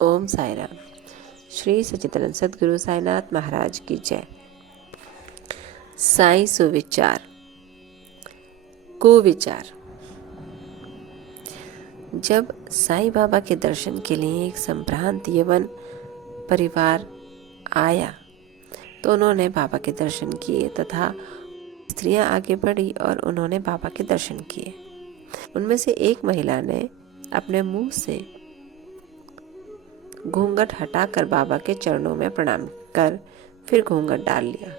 ओम साई राम। श्री सच्चिदानंद सद्गुरु साईनाथ महाराज की जय। साई सुविचार। कुविचार। जब साईं बाबा के दर्शन के लिए एक संभ्रांत यवन परिवार आया तो उन्होंने बाबा के दर्शन किए तथा स्त्रियां आगे बढ़ी और उन्होंने बाबा के दर्शन किए। उनमें से एक महिला ने अपने मुंह से घूंघट हटाकर बाबा के चरणों में प्रणाम कर फिर घूंघट डाल लिया।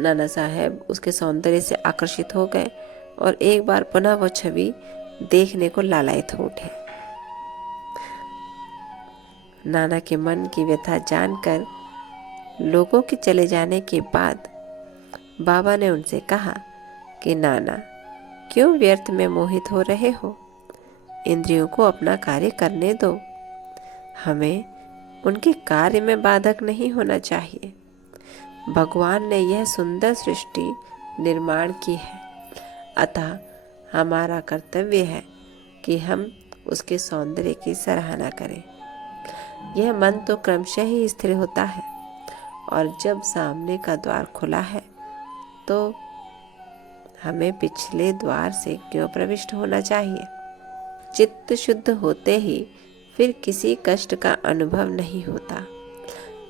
नाना साहब उसके सौंदर्य से आकर्षित हो गए और एक बार पुनः वो छवि देखने को लालायित हो उठे। नाना के मन की व्यथा जानकर लोगों के चले जाने के बाद बाबा ने उनसे कहा कि नाना, क्यों व्यर्थ में मोहित हो रहे हो? इंद्रियों को अपना कार्य करने दो। हमें उनके कार्य में बाधक नहीं होना चाहिए। भगवान ने यह सुंदर सृष्टि निर्माण की है, अतः हमारा कर्तव्य है कि हम उसके सौंदर्य की सराहना करें। यह मन तो क्रमशः ही स्थिर होता है और जब सामने का द्वार खुला है तो हमें पिछले द्वार से क्यों प्रविष्ट होना चाहिए? चित्त शुद्ध होते ही फिर किसी कष्ट का अनुभव नहीं होता।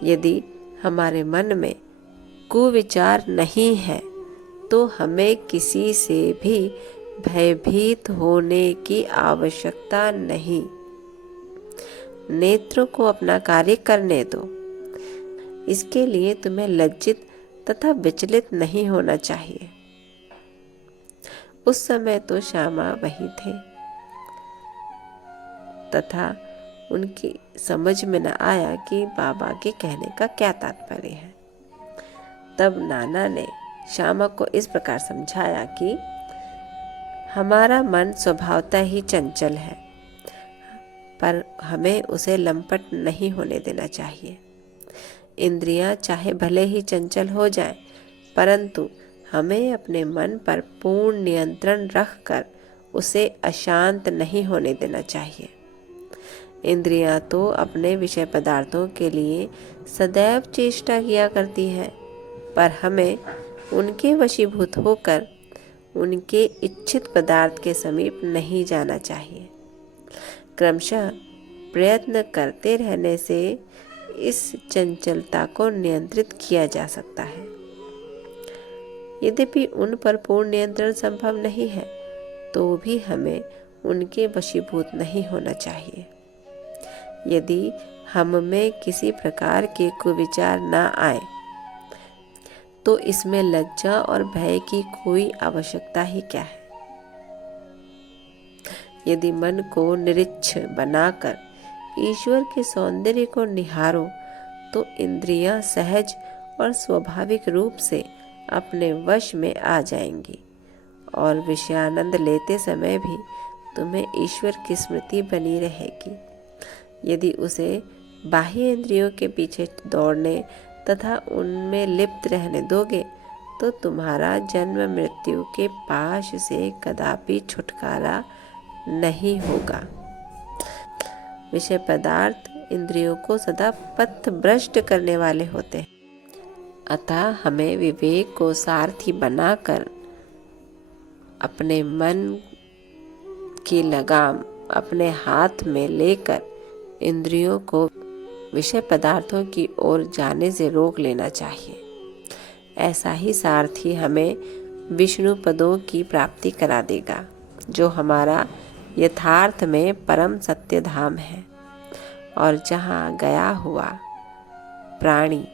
यदि हमारे मन में कुविचार नहीं है तो हमें किसी से भी भयभीत होने की आवश्यकता नहीं। नेत्रों को अपना कार्य करने दो। इसके लिए तुम्हें लज्जित तथा विचलित नहीं होना चाहिए। उस समय तो श्यामा वही थे तथा उनकी समझ में न आया कि बाबा के कहने का क्या तात्पर्य है। तब नाना ने श्यामा को इस प्रकार समझाया कि हमारा मन स्वभावतः ही चंचल है, पर हमें उसे लंपट नहीं होने देना चाहिए। इंद्रियां चाहे भले ही चंचल हो जाएं, परंतु हमें अपने मन पर पूर्ण नियंत्रण रखकर उसे अशांत नहीं होने देना चाहिए। इंद्रियां तो अपने विषय पदार्थों के लिए सदैव चेष्टा किया करती हैं, पर हमें उनके वशीभूत होकर उनके इच्छित पदार्थ के समीप नहीं जाना चाहिए। क्रमशः प्रयत्न करते रहने से इस चंचलता को नियंत्रित किया जा सकता है। यद्यपि उन पर पूर्ण नियंत्रण संभव नहीं है तो भी हमें उनके वशीभूत नहीं होना चाहिए। यदि हम में किसी प्रकार के कुविचार न आए तो इसमें लज्जा और भय की कोई आवश्यकता ही क्या है। यदि मन को निरीच्छ बनाकर ईश्वर के सौंदर्य को निहारो तो इंद्रियां सहज और स्वाभाविक रूप से अपने वश में आ जाएंगी और विषयानंद लेते समय भी तुम्हें ईश्वर की स्मृति बनी रहेगी। यदि उसे बाह्य इंद्रियों के पीछे दौड़ने तथा उनमें लिप्त रहने दोगे तो तुम्हारा जन्म मृत्यु के पाश से कदापि छुटकारा नहीं होगा। विषय पदार्थ इंद्रियों को सदा पथभ्रष्ट करने वाले होते हैं, अतः हमें विवेक को सारथी बनाकर अपने मन की लगाम अपने हाथ में लेकर इंद्रियों को विषय पदार्थों की ओर जाने से रोक लेना चाहिए। ऐसा ही सारथी हमें विष्णु पदों की प्राप्ति करा देगा, जो हमारा यथार्थ में परम सत्य धाम है और जहाँ गया हुआ प्राणी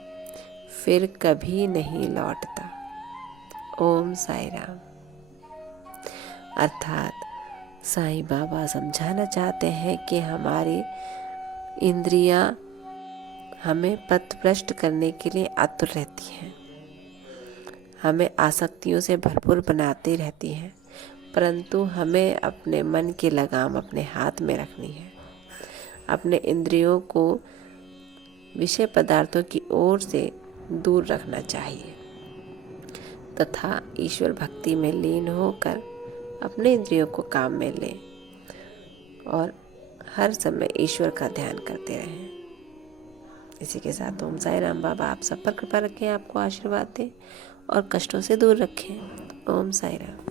फिर कभी नहीं लौटता। ओम साई राम। अर्थात साईं बाबा समझाना चाहते हैं कि हमारी इंद्रियां हमें पथभ्रष्ट करने के लिए आतुर रहती हैं, हमें आसक्तियों से भरपूर बनाती रहती हैं, परंतु हमें अपने मन की लगाम अपने हाथ में रखनी है। अपने इंद्रियों को विषय पदार्थों की ओर से दूर रखना चाहिए तथा ईश्वर भक्ति में लीन होकर अपने इंद्रियों को काम में लें और हर समय ईश्वर का ध्यान करते रहें। इसी के साथ ओम साई राम। बाबा आप सब पर कृपा रखें, आपको आशीर्वाद दें और कष्टों से दूर रखें। ओम साई राम।